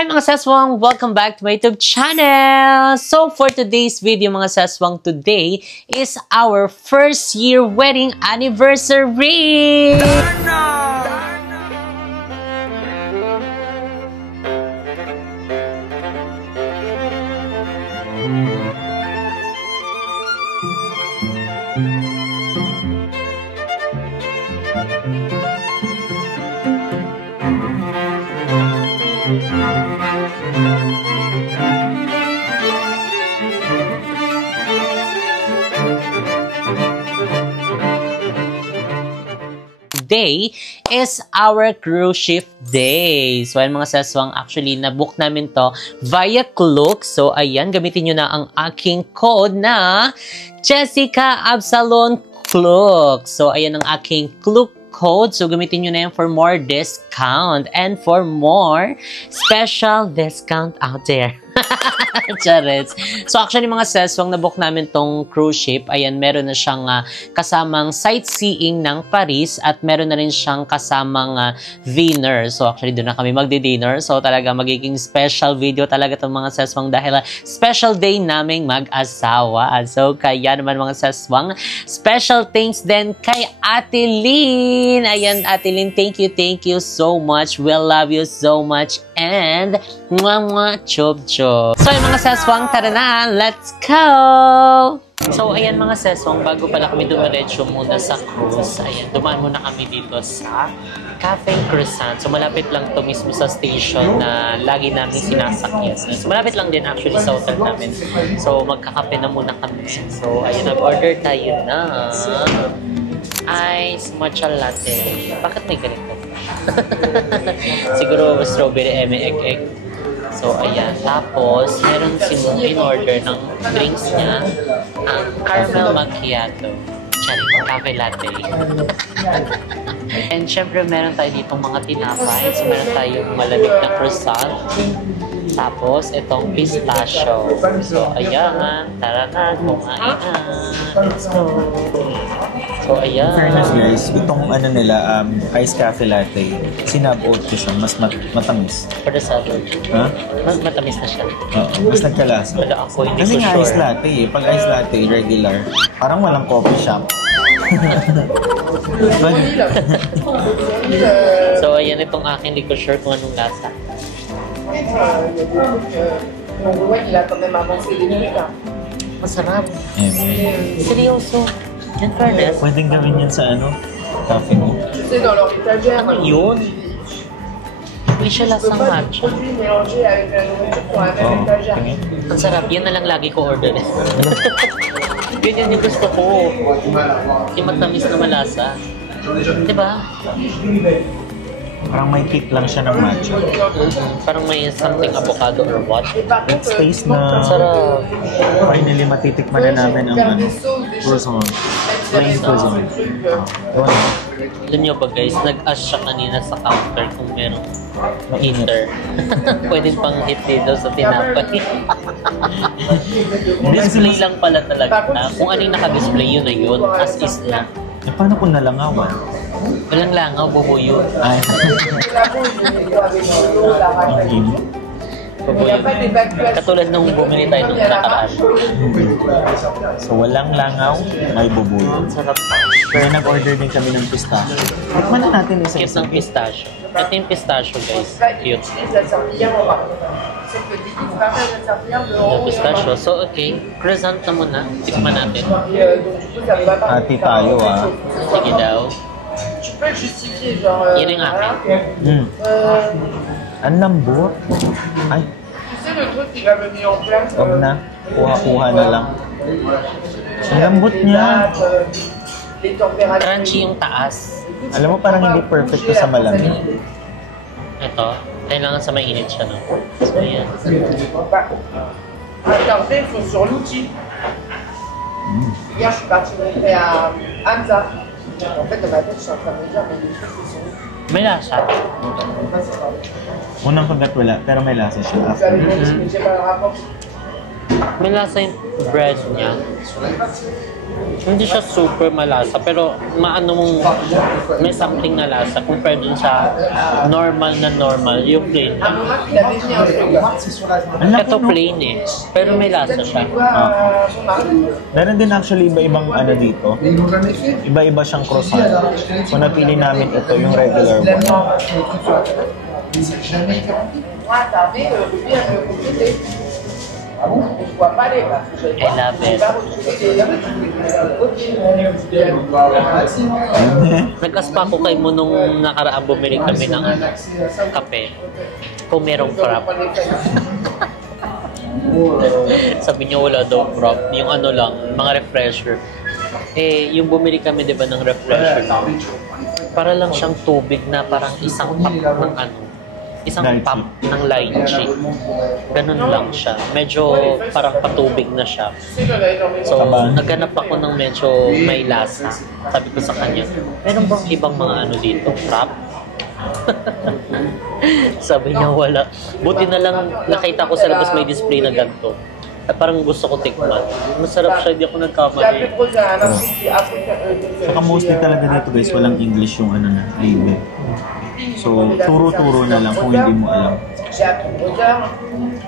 Hi mga saswang! Welcome back to my YouTube channel! So for today's video mga saswang, today is our first year wedding anniversary! Day is our cruise ship day. So, ayan mga saswang, actually, na-book namin to via Klook. So, ayan, gamitin nyo na ang aking code na Jessica Absalon Klook. So, ayan ang aking Klook code. So, gamitin nyo na yan for more discount and for more special discount out there. Charets. So actually mga saswang, na-book namin tong cruise ship. Ayan, meron na siyang kasamang sightseeing ng Paris at meron na rin siyang kasamang dinner. So actually doon na kami magdi-dinner. So talaga magiging special video talaga itong mga saswang dahil special day naming mag-asawa. So kaya naman mga saswang, special thanks din kay Ate Lynn. Ayan, Ate Lynn, thank you so much. We love you so much and mwah, chop chop. So yung mga saswang, tara na, let's go! So ayan mga saswang, bago pala kami dumiretso muna sa cruise, ayan, dumaan muna kami dito sa Cafe Croissant. So malapit lang to mismo sa station na lagi namin sinasakyan. So malapit lang din actually sa hotel namin. So magkakape na muna kami. So ayun, nag-order tayo na ice matcha latte. Bakit may ganito? Siguro strawberry egg. So, ayan. Tapos, meron in order ng drinks niya, ang caramel macchiato. Cafe latte. And syempre, meron tayo ditong mga tinapay. So, meron tayong malamig na croissant. Tapos, itong pistachio. So, ayan. Tara na, kumain na. Let's go. So, ayan. Fairness guys, itong ano nila, iced cafe latte, sinab-oat ko siya, mas matamis. For the salad. Ha? Mas matamis na siya. Oo, mas nagkalasa. Wala ako, hindi kasi ko nga sure. Iced latte eh. Pag iced latte, regular, parang walang coffee shop. So, ayan itong akin, hindi ko sure kung anong lasa. Masarap. Seryoso. Yan, fairness. Pwedeng gawin yan sa ano, cafe mo. Ano yun? Hindi siya lasang matcha. Oo, tingin. Ang sarap. Yan na lang lagi ko order. Ganyan yung gusto ko. Yung matamis na malasa. Diba? Parang may kick lang siya ng matcha. Parang may something avocado or what. It stays na Sarap. finally matitikman na namin ang ano, croissant. Plain croissant. Doon. Alam nyo ba guys, nag-ask siya kanina sa counter kung merong heater. Pwede pang hit dito sa tinapay. Display lang pala talaga na. Kung ano yung naka-display, yun na yun. As is na. Eh, paano kung nalangawan? Walang langaw, bubuyo. Ay. Ang imo. Bubuyo. Katulad nung bumili tayo nung nakaraan. So, walang langaw, may bubuyo. Sarap. Pero nag-order din kami ng pistachio. Tikman na natin Cute isa-isa. ng pistachio. Ito yung pistachio guys. Cute. Yung pistachio. So okay, croissant na muna. Tikman natin. Hati tayo ah. Sige daw. Yan yung akin. Ang lambot. Ay, wag na. Kuha-kuha na lang. Ang lambot niya. Crunchy yung taas. Alam mo, parang hindi perfect to sa malamig. Ito, kailangan sa mainit siya, no? So, yan. Regardez, il faut sur l'outil. Hier, je suis partie montrer à Hamza. En fait, dans ma tête, je suis en train de me dire, mais les trucs, ils sont où? May lasa. Unang pagkat wala, pero may lasa siya. Vous avez compris, mais j'ai pas le rapport. May lasa yung bread niya. Hindi siya super malasa, pero maano mong may something na lasa compared dun sa normal, yung plain. Ito plain eh, pero may lasa siya. Meron din actually iba-ibang ano dito. Iba-iba siyang croissant. So napili namin ito, yung regular one. I love it. Nag-aspa ko kay mo nung nakaraang bumili kami ng kape. Kung merong frap. Sabi niya wala daw frap. Yung ano lang, mga refresher. Eh, yung bumili kami diba ng refresher na, para lang siyang tubig na parang isang cup ng ano. Isang pump ng lychee. Ganun lang siya. Medyo parang patubig na siya. So, naghanap ako ng medyo may lasa. Sabi ko sa kanya, meron bang ibang mga ano dito? Frap? Sabi niya, wala. Buti na lang nakita ko sa labas may display na ganito. At parang gusto ko tikman. Masarap siya, hindi ako nagkamali. Saka mostly talaga dito guys, walang English yung ano na, label. So, turo-turo na lang kung hindi mo alam.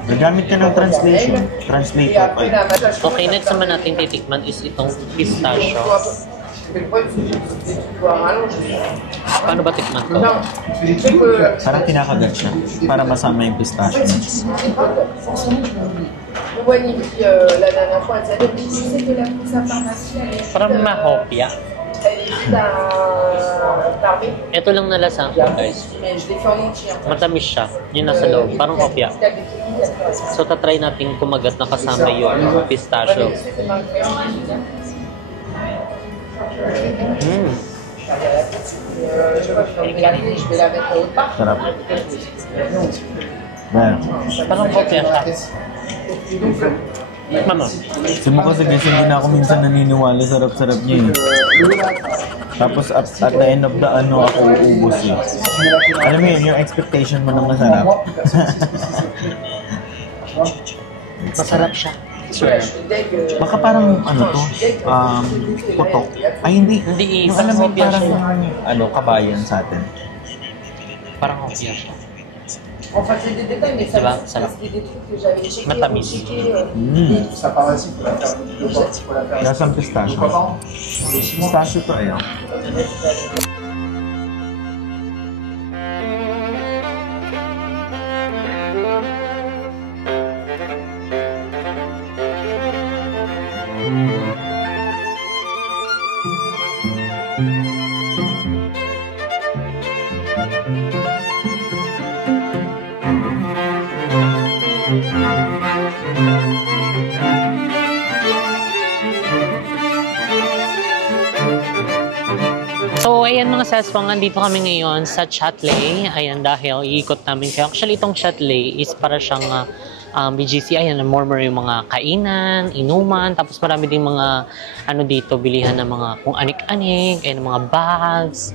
Nagamit ka ng translation. Translator pa. Okay, next naman natin titikman is itong pistachio. Paano ba tikman to? Parang kinakagat siya. Para masama yung pistachio. Parang mahopya. Ito lang nalasahan ko guys. Matamis siya. Yung nasa loob. Parang hopya. So tatry natin kumagat na kasama yung pistachio. Sarap. Well, Parang hopya siya. Mama. si mo kasi guys, hindi na ako minsan naniniwala. Sarap-sarap niya eh. Tapos at the end of the ano, ako uubos eh. Alam mo yun, yung expectation mo na masarap. Masarap siya. Swear. Baka parang ano to, putok. Ay hindi. Hindi, Yung alam mo hopya parang siya. ano, kabayan sa atin. Parang hopya siya. Enfin, c'est des détails, mais Diba? ça, c'est des trucs que j'avais checké. Matamis. Ça part ainsi pour la faire. Pour la faire. Lasang pistachio. Pistachio to ayaw. So, ayan mga seswang, nandito kami ngayon sa Chatley. Ayan, dahil iikot namin kayo. Actually, itong Chatley is para siyang BGC. Ayan, more yung mga kainan, inuman, tapos marami ding mga ano dito, bilihan ng mga kung anik-anik, ayan, mga bags.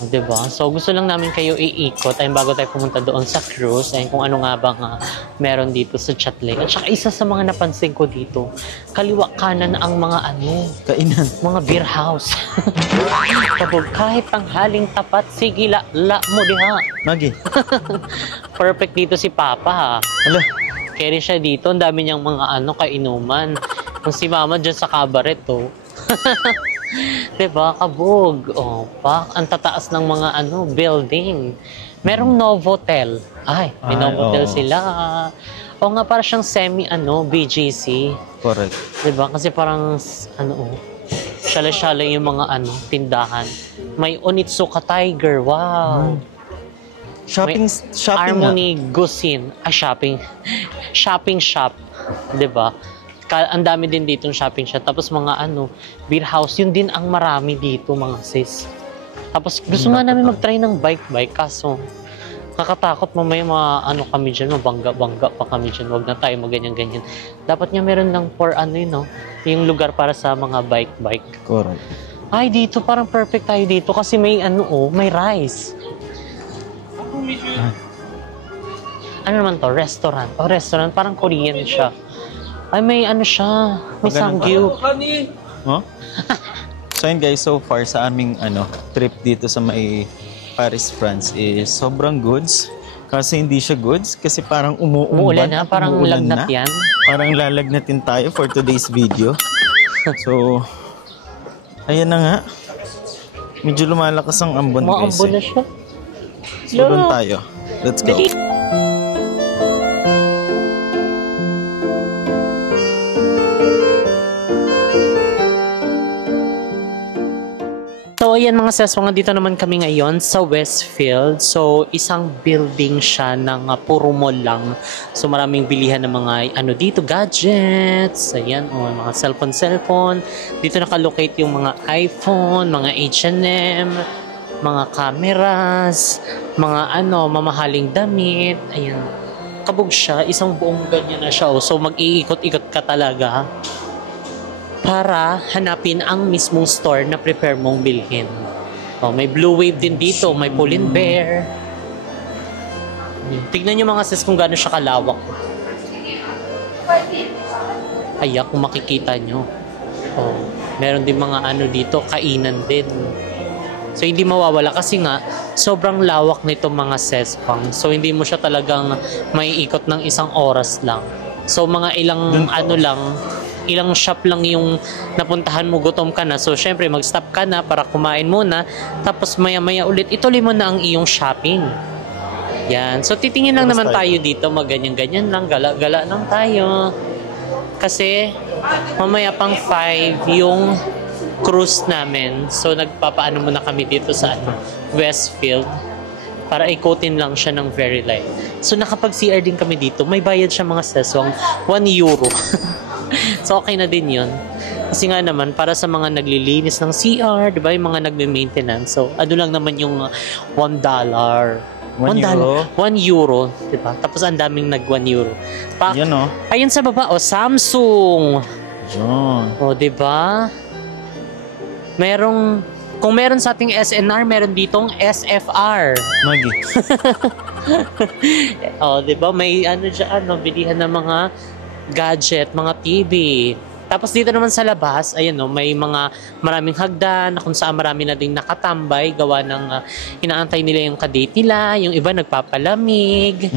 Diba? So, gusto lang namin kayo iikot. Ayun, bago tayo pumunta doon sa cruise. Ayun, kung ano nga bang meron dito sa Chatley. At saka isa sa mga napansin ko dito, kaliwa kanan ang mga ano, Kainan. mga beer house. Kapag kahit tanghaling tapat, sige, la mo diha. Magi. Perfect dito si Papa ha. Ala. Carry siya dito, ang dami niyang mga ano, kainuman. Kung si Mama dyan sa cabaret oh. Diba, kabog. Oh, ang tataas ng mga ano, building. Merong Novotel. Ay, may Novotel oo. sila. O nga, para siyang semi-ano, BGC. Correct. Diba? Kasi parang, ano, syala-syala yung mga ano, tindahan. May Onitsuka Tiger, wow. Shopping Harmony Gusin, shopping shop, 'di ba? Ang dami din ditong shopping shop. Tapos mga ano, beer house, yun din ang marami dito mga sis. Tapos gusto nga namin mag-try ng bike kaso kakatakot mamaya ano kami dyan, mabangga-bangga pa kami dyan. Huwag na tayo maganyan-ganyan. Dapat nga meron lang for ano yun, no? Yung lugar para sa mga bike. Correct. Ay, dito parang perfect tayo dito kasi may ano may rice. Ano naman to? Restaurant. Restaurant. Parang Korean siya. Ay, may ano siya. May sangyup. Huh? So yun guys, so far sa aming trip dito sa may Paris, France is sobrang goods. Kasi hindi siya goods kasi parang umuulan na, parang lagnat yan. Parang lalagnatin tayo for today's video. So, ayan na nga. Medyo lumalakas ang ambon guys. Ambon na siya. So doon tayo. Let's go. So, ayan mga seswang, dito naman kami ngayon sa Westfield. So, isang building siya ng puro mall lang. So, maraming bilihan ng mga dito, gadgets. Ayan, mga cellphone. Dito nakalocate yung mga iPhone, mga H&M, mga cameras, mga mamahaling damit. Ayan, kabog siya. Isang buong ganyan na siya. So, mag-iikot-ikot ka talaga para hanapin ang mismong store na prepare mong bilhin. May Blue Wave din dito, may Pull & Bear. Tignan nyo mga sis kung gaano siya kalawak. Ayak, kung makikita nyo. Meron din mga dito, kainan din. So, hindi mawawala kasi nga, sobrang lawak nito mga sespang. So, hindi mo siya talagang maiikot ng isang oras lang. So, mga ilang ilang shop lang yung napuntahan mo, gutom ka na. So, syempre, mag-stop ka na para kumain muna. Tapos, maya-maya ulit, ituloy mo na ang iyong shopping. Yan. So, titingin lang naman tayo dito. Mag-ganyan-ganyan lang. Gala-gala lang tayo. Kasi, mamaya pang 5 yung cruise namin. So, nagpapaano muna kami dito sa Westfield. Para ikotin lang siya ng very light. So, nakapag-CR din kami dito. May bayad siya mga sesong €1. So, okay na din yun. Kasi nga naman, para sa mga naglilinis ng CR, diba? Yung mga nagme-maintenance. So, lang naman yung $1. €1, diba? Tapos, ang daming €1. Yan Ayun sa baba, Samsung. Yan. Diba? Kung meron sa ating SNR, meron ditong SFR. Magi. Diba? May dyan, bilihan ng mga gadget, mga TV. Tapos dito naman sa labas, may maraming hagdan kung saan marami na ding nakatambay, gawa ng inaantay nila yung kadate nila, yung iba nagpapalamig,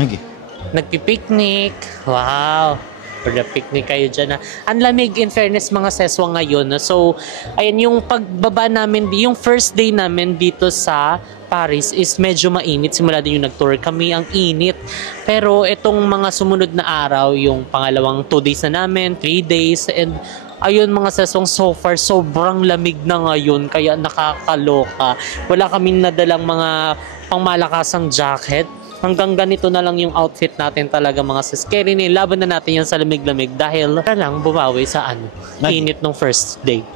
nagpipiknik. Wow! For the picnic kayo dyan. Ang lamig, in fairness, mga seswang ngayon. So, ayan, yung pagbaba namin, yung first day namin dito sa Paris is medyo mainit. Simula din yung nag-tour kami, ang init. Pero itong mga sumunod na araw, yung pangalawang 2 days na namin, 3 days, and ayun mga sesong, so far, sobrang lamig na ngayon, kaya nakakaloka. Wala kaming nadalang mga pangmalakasang jacket. Hanggang ganito na lang yung outfit natin talaga mga sis. Kaya rin, laban na natin yan sa lamig-lamig dahil lang bumawi sa init nung first day.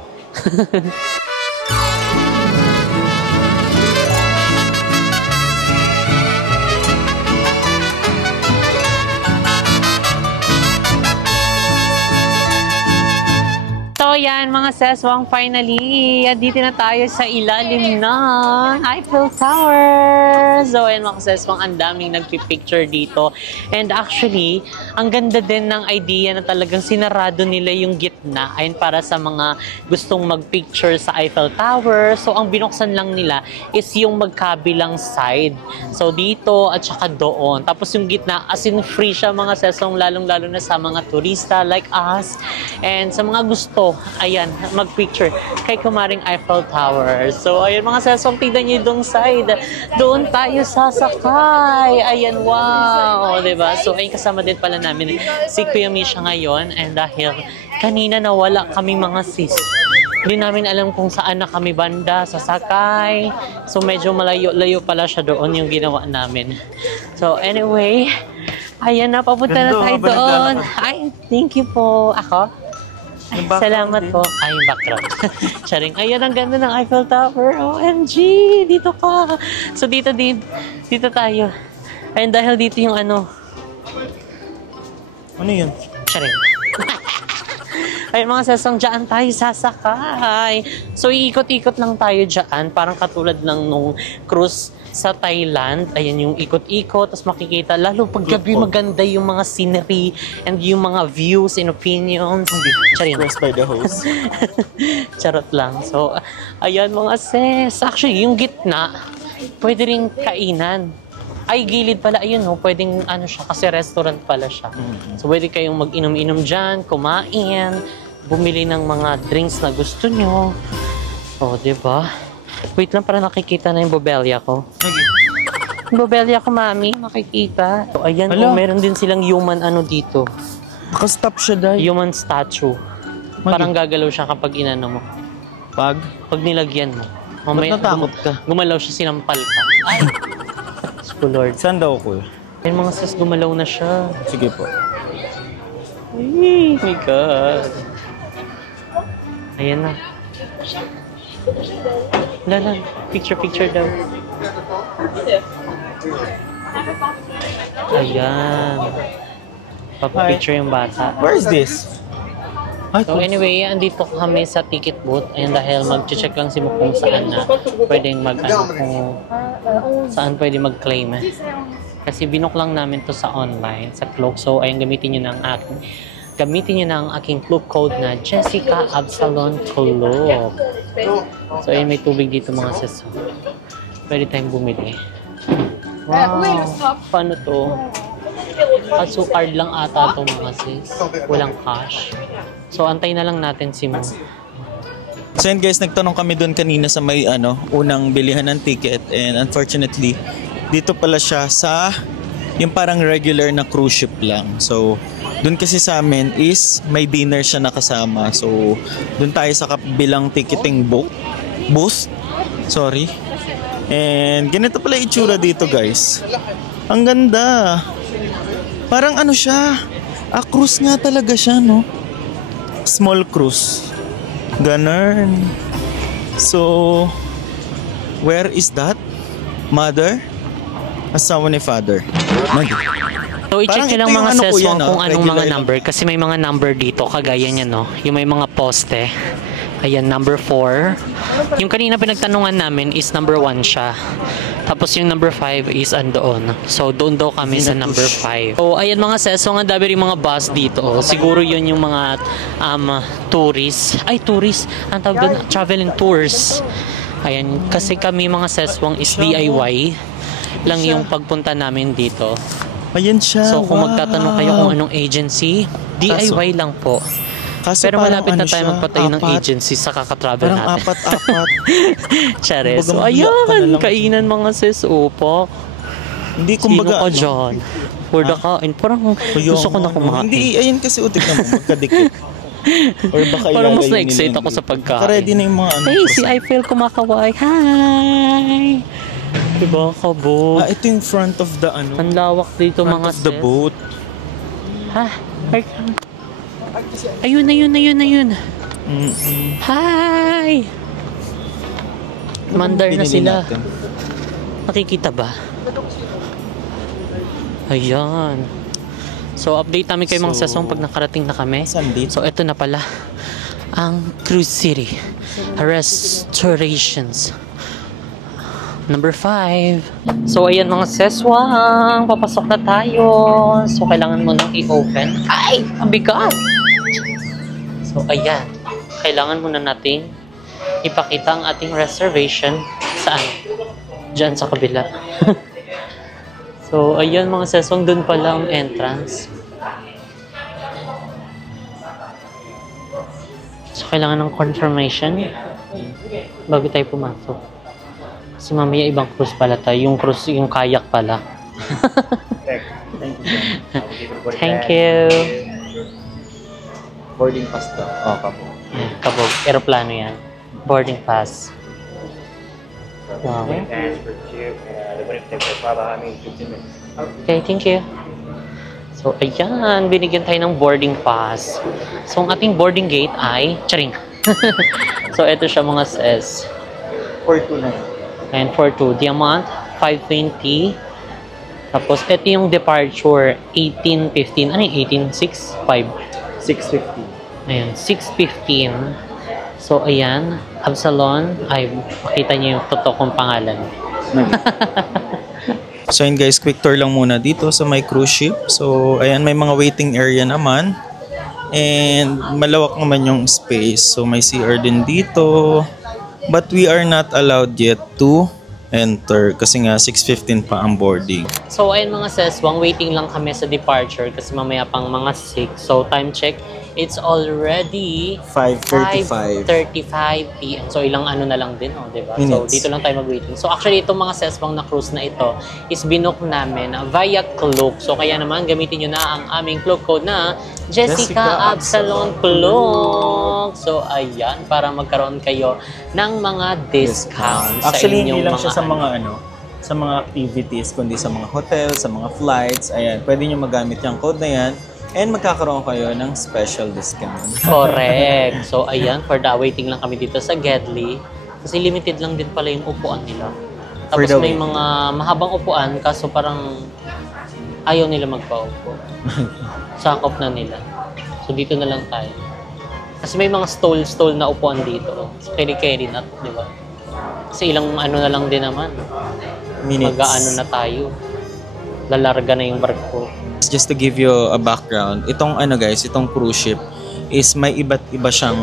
So yan mga seswang, finally, dito na tayo sa ilalim ng Eiffel Tower. So yan mga seswang, ang daming nagpipicture dito. And actually, ang ganda din ng idea na talagang sinarado nila yung gitna. Ayun, para sa mga gustong magpicture sa Eiffel Tower. So ang binuksan lang nila is yung magkabilang side. So dito at saka doon. Tapos yung gitna, as in free siya mga seswang, lalong-lalo na sa mga turista like us. And sa mga gusto, ayan, magpicture kay kumaring Eiffel Tower. So, ayun mga sesong, tignan nyo yung side. Doon tayo sasakay. Ayan, wow. Diba? So, ayun, kasama din pala namin si Kuya Misha ngayon. And dahil kanina nawala kami mga sis. Hindi namin alam kung saan na kami banda sasakay. So, medyo malayo-layo pala siya doon yung ginawa namin. So, anyway, ayan na, papunta na tayo doon. Ay, thank you po. Ako? Ay, salamat po. Ay, background. Charing. Ayan, ang ganda ng Eiffel Tower. OMG! Dito ka. So, dito tayo. Ayun, dahil dito yung Ano yun? Charing. Ayun, mga sesong, dyan tayo sasakay. So, iikot-ikot lang tayo dyan. Parang katulad ng nung cruise sa Thailand. Ayan yung ikot-ikot, tapos makikita, lalo pag gabi maganda yung mga scenery and yung mga views and opinions. Charing. Expressed by the host. Charot lang. So, ayan mga sis. Actually, yung gitna, pwede rin kainan. Ay, gilid pala. Ayun, no? Pwedeng ano siya, kasi restaurant pala siya. So, pwede kayong mag-inom-inom dyan, kumain, bumili ng mga drinks na gusto nyo. O, diba? Wait lang, para nakikita na yung bobelya ko. Yung bobelya ko, mami, nakikita. So, ayan, oh, meron din silang human ano dito. Nakastop siya dahil. Human statue. Parang gagalaw siya kapag inano mo. Pag nilagyan mo. Ba't natakot ka? Gumalaw siya, sinampal ka. Ay! Oh Lord. Saan daw ko? Ayun mga sis, gumalaw na siya. Sige po. Ay, my God. Ayan na. Lala, picture daw. Ayan. Papapicture yung bata. Where is this? So anyway, andito kami sa ticket booth. Ayan, dahil mag-check lang si Mo kung saan na pwedeng kung saan pwede mag-claim. Kasi binook lang namin to sa online, sa Klook. So ayun, gamitin nyo na ang aking Klook code na Jessica Absalon Klook. So ayun, may tubig dito mga sis. Pwede tayong bumili. Wow! Paano to? So card lang ata to mga sis. Walang cash. So antay na lang natin si Mo. So yun guys, nagtanong kami doon kanina sa may unang bilihan ng ticket, and unfortunately dito pala siya sa yung parang regular na cruise ship lang. So doon kasi sa amin is may dinner siya nakasama. So doon tayo sa kabilang ticketing booth. Sorry. And ganito pala itsura dito guys. Ang ganda. Parang ano siya, cruise nga talaga siya, no? Small cruise. Ganun. So, where is that? Mother? Asawa ni father. So, i-check nyo lang mga sis kung anong mga regular number. Kasi may mga number dito, kagaya niya, no? Yung may mga poste. Ayan, number 4. Yung kanina pinagtanungan namin is number 1 siya. Tapos yung number 5 is andoon. So, doon daw kami sa number 5. So, ayan mga sis, so nga dami rin mga bus dito. Siguro yun yung mga tourists. Ay, tourists. Ang tawag doon, traveling tours. Ayan, kasi kami mga seswang is DIY lang yung pagpunta namin dito. Ayan siya. So, kung magtatanong kayo kung anong agency, DIY lang po. Pero malapit na tayo magpatayo ng agency sa kakatravel natin. Parang apat-apat. Chares. So, ayan, kainan mga sis. Opo. Hindi, kumbaga. Sino ka dyan? For the kain. Parang gusto ko na kumain. Hindi, ayun kasi utik naman. Magkadikit. Or baka parang mas na-excite ako sa pagkain. Ready na yung mga ano. Hey, si Eiffel kumakaway. Hi! Diba, kabog? Ito yung front of the Ang lawak dito mga sis. Front of the boat. Ha? Ayun. Hi! Mandar na sila. Nakikita ba? Ayan. So, update namin kayo mga sasong pag nakarating na kami. So, eto na pala ang Cruise City Restorations. Number 5. So, ayan mga seswang. Papasok na tayo. So, kailangan mo nang i-open. Ay! Ang bigat! So, ayan. Kailangan muna nating ipakita ang ating reservation. Saan? Diyan sa kabila. So, ayan mga seswang. Doon pala ang entrance. So, kailangan ng confirmation bago tayo pumasok. Kasi mamaya ibang cruise pala tayo. Yung cruise, yung kayak pala. Thank you. Boarding pass daw. Kabog. Kabog. Aeroplano yan. Boarding pass. Wow. Okay, thank you. So, ayan. Binigyan tayo ng boarding pass. So, ang ating boarding gate ay... Charing! So, ito siya mga sis. 429. And for 2, the amount, 520. Tapos, ito yung departure, 1815. Ano yung 18? 6.5? 650. Ayan, 6.15. So, ayan, Absalon. Ay, makita niyo yung totoo kong pangalan. So yun guys, quick tour lang muna dito sa my cruise ship. So ayan, may mga waiting area naman. And malawak naman yung space. So may CR din dito. But we are not allowed yet to enter kasi nga 6:15 pa ang boarding. So ayun mga seswang, waiting lang kami sa departure kasi mamaya pang mga 6. So time check, it's already 5:35 p.m. So ilang ano na lang din, diba? So Minutes. dito lang tayo mag-waiting. So actually itong mga seswang na cruise na ito is binook namin via Klook. So kaya naman gamitin nyo na ang aming Klook code na Jessica Absalon Klook. So ayan, para magkaroon kayo ng mga discounts. Actually, sa inyong hindi lang siya mga sa mga sa mga activities, kundi sa mga hotel, sa mga flights. Ayan, pwede nyo magamit yung code na yan. And magkakaroon kayo ng special discount. Correct. So, ayan, for the waiting lang kami dito sa Gedli. Kasi limited lang din pala yung upuan nila. Tapos may mga mahabang upuan, kaso parang ayaw nila magpaupo. Sakop na nila. So, dito na lang tayo. Kasi may mga stall na upuan dito. Carry na, di ba? Kasi ilang ano na lang din naman. Minutes. Mag-ano na tayo. Lalarga na yung barko. Just to give you a background, itong guys, itong cruise ship is may iba't iba siyang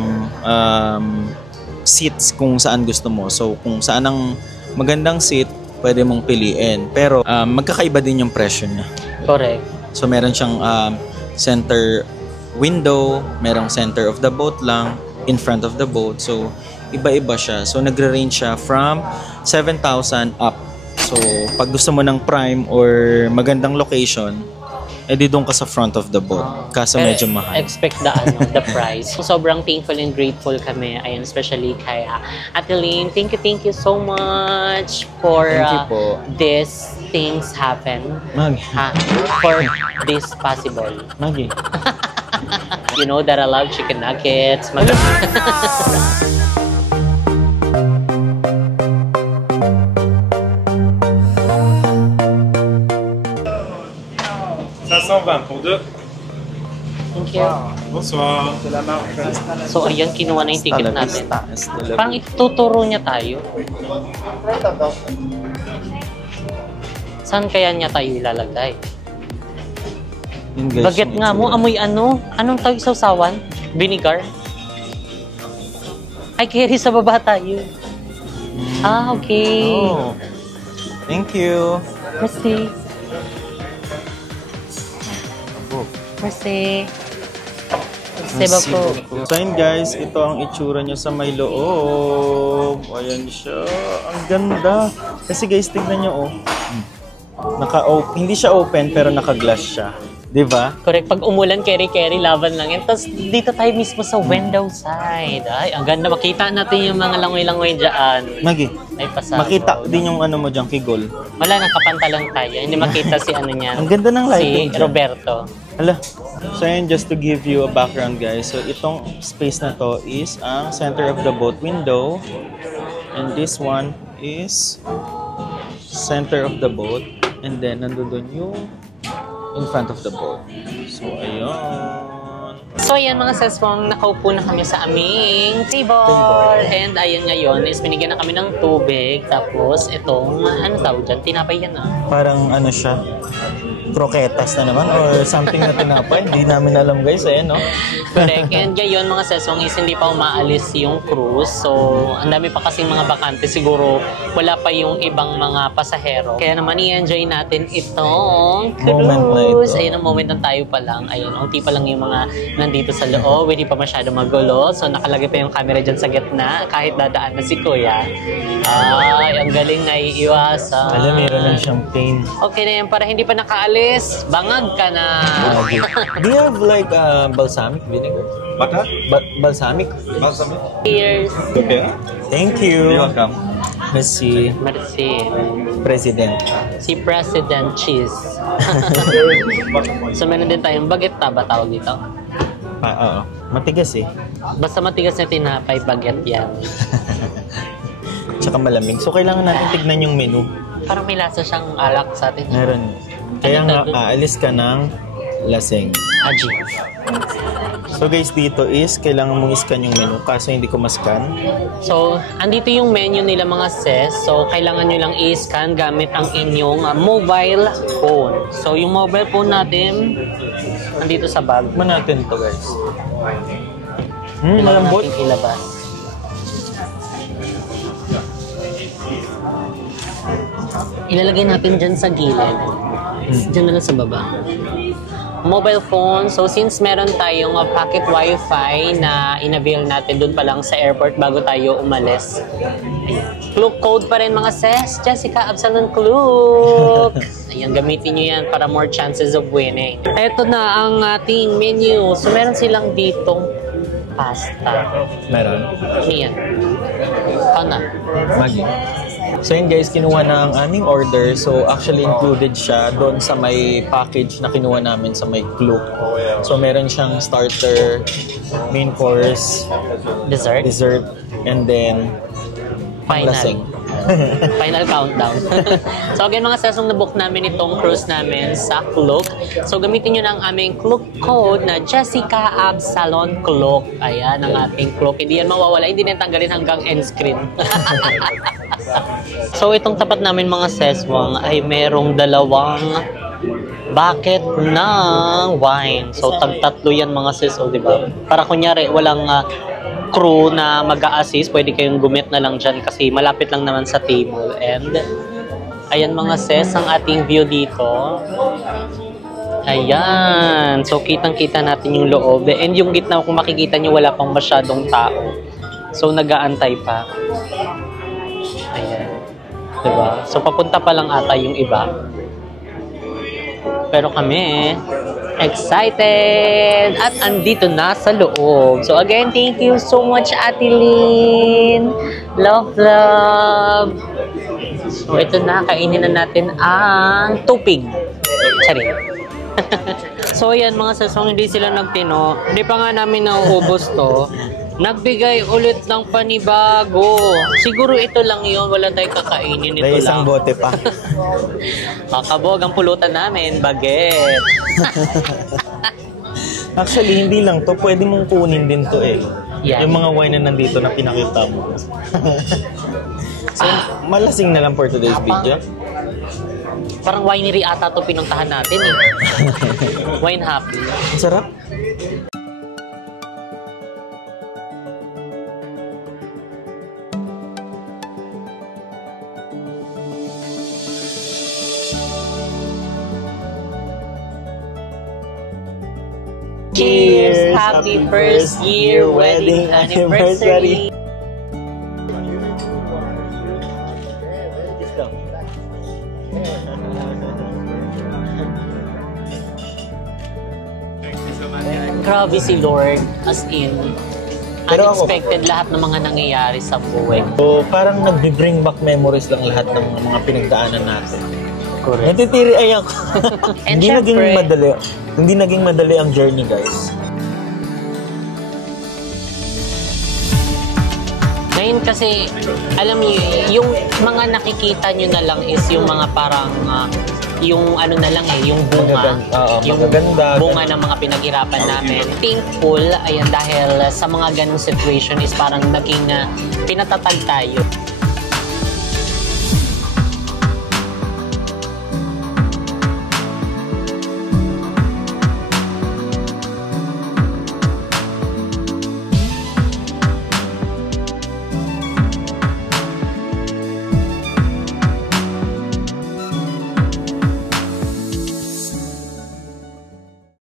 seats kung saan gusto mo. So kung saan ang magandang seat, pwede mong piliin. Pero magkakaiba din yung presyo niya. Correct. So meron siyang center window, merong center of the boat lang, in front of the boat. So iba-iba siya. So nagre-range siya from 7,000 up. So pag gusto mo ng prime or magandang location, edi doon ka sa front of the boat. Kaso medyo mahal. Expect the price. Sobrang thankful and grateful kami. Ayun, especially kay Ate Lynn. Thank you so much for these things happen. For this possible. You know that I love chicken nuggets. pour deux. Thank you. Bonsoir. So, ayan, kinuha na yung ticket natin. Parang ituturo niya tayo. Saan kaya niya tayo ilalagay? Baget nga mo, amoy ano? Anong tawag sausawan? Vinegar? Ay, carry sa baba tayo. Okay. Oh. Thank you. Merci. Merci. Merci beaucoup. So yun guys, ito ang itsura niya sa may loob. Ayan siya. Ang ganda. Kasi guys, tignan nyo hindi siya open pero naka-glass siya. Diba? Correct. Pag umulan, carry, laban lang yan. Tapos dito tayo mismo sa window side. Ay, ang ganda. Makita natin yung mga langoy-langoy dyan. Ay, pasabog. Makita din yung ano mo dyan, kigol. Wala, nakapantalang tayo. Hindi makita si ano niya. Ang ganda ng lighting si Roberto. Hala. So yun, just to give you a background guys. So itong space na to is ang center of the boat window. And this one is center of the boat. And then nandun yung in front of the boat. So ayun. So ayan mga seswang, nakaupo na kami sa aming table. And ayun ngayon is binigyan na kami ng tubig. Tapos itong, ano tawag dyan? Tinapay yan Parang ano siya? Croquetas na naman or something na tinapay. Hindi namin alam guys. Ayan Correct. And ngayon mga seswang is hindi pa umaalis yung cruise. So ang dami pa kasing mga bakante. Siguro wala pa yung ibang mga pasahero. Kaya naman i-enjoy natin itong cruise. Ayun ang moment na tayo pa lang. Ayun, unti pa lang yung mga nandito sa loob. Hindi pa masyado magulo. So nakalagay pa yung camera dyan sa gitna. Kahit dadaan na si Kuya. Ay, ang galing na iiwasan. Alam, meron lang siyang pain. Okay na yan. Para hindi pa nakaalis, bangag ka na. Do you have like balsamic vinegar? Butter? Balsamic? Balsamic? Cheers. Okay. Thank you. You're welcome. Merci. Merci. President. Si President Cheese. So meron din tayong baguette ba tawag dito? Oo. Matigas Basta matigas na tinapay, baguette yan. Tsaka malamig. So kailangan natin tignan yung menu. Parang may lasa siyang alak sa atin. Meron. Kaya nga aalis ka ng lasing. Aji. So guys, dito is kailangan mong i-scan yung menu kaso hindi ko ma-scan. So, andito yung menu nila mga sis. So, kailangan nyo lang i-scan gamit ang inyong mobile phone. So, yung mobile phone natin, andito sa bag. Tikman natin to guys. Kailangan Malambot. natin ilabas. Ilalagay natin dyan sa gilid. Dyan na lang sa baba. Mobile phone. So, since meron tayong pocket wifi na inavail natin doon pa lang sa airport bago tayo umalis. Klook code pa rin mga sis. Jessica Absalon Klook. Ayan, gamitin nyo yan para more chances of winning. Ito na ang ating menu. So, meron silang ditong pasta. Meron. Ayan. Ano? Maggi. So yun guys, kinuha na ang aming order. So actually included siya doon sa may package na kinuha namin sa may Klook. So meron siyang starter, main course, dessert, and then lasing. Final countdown. So again mga sis, na-book namin itong cruise namin sa Klook. So gamitin nyo na ang aming Klook code na Jessica Absalon Klook. Ayan ang ating Klook. Hindi yan mawawala. Hindi na tanggalin hanggang end screen. So itong tapat namin mga seswang ay merong dalawang bucket ng wine. So tag-tatlo yan mga sis, o diba? Para kunyari walang crew na mag-a-assist, pwede kayong gumit na lang dyan kasi malapit lang naman sa table. And ayan mga sis, ang ating view dito. Ayan. So kitang-kita natin yung loob. And yung gitna, kung makikita nyo, wala pang masyadong tao. So nag-aantay pa. Ayan. Diba? So papunta pa lang ata yung iba. Pero kami, excited! At andito na sa loob. So again, thank you so much, Ate Lynn. Love, love. So ito na, kainin na natin ang tupig. Charing. So yan mga sasong, hindi sila nagtino. Hindi pa nga namin nauubos to. Nagbigay ulit ng panibago. Siguro ito lang yun. Wala tayong kakainin. Ito May lang. isang bote pa. Makabog ang pulutan namin. Baget. Actually, hindi lang to. Pwede mong kunin din to eh. Yan. Yung mga wine na nandito na pinakita mo. So, malasing na lang for today's video. Parang winery ata to pinuntahan natin eh. Wine happy. Ang sarap. Cheers! Happy first year wedding anniversary! Grabe si Lord, as in, Pero ako- unexpected lahat ng mga nangyayari sa buhay. So, parang nag-bring back memories lang lahat ng mga pinagdaanan natin. Correct. Natitiri ay ako. And Hindi naging syempre- madali. Hindi naging madali ang journey, guys. Ngayon kasi, alam niyo, yung mga nakikita nyo na lang is yung mga parang, yung ano na lang eh, yung bunga. Yung magaganda. bunga ng mga pinaghirapan namin. Thankful, ayan, dahil sa mga ganong situation is parang naging pinatatag tayo.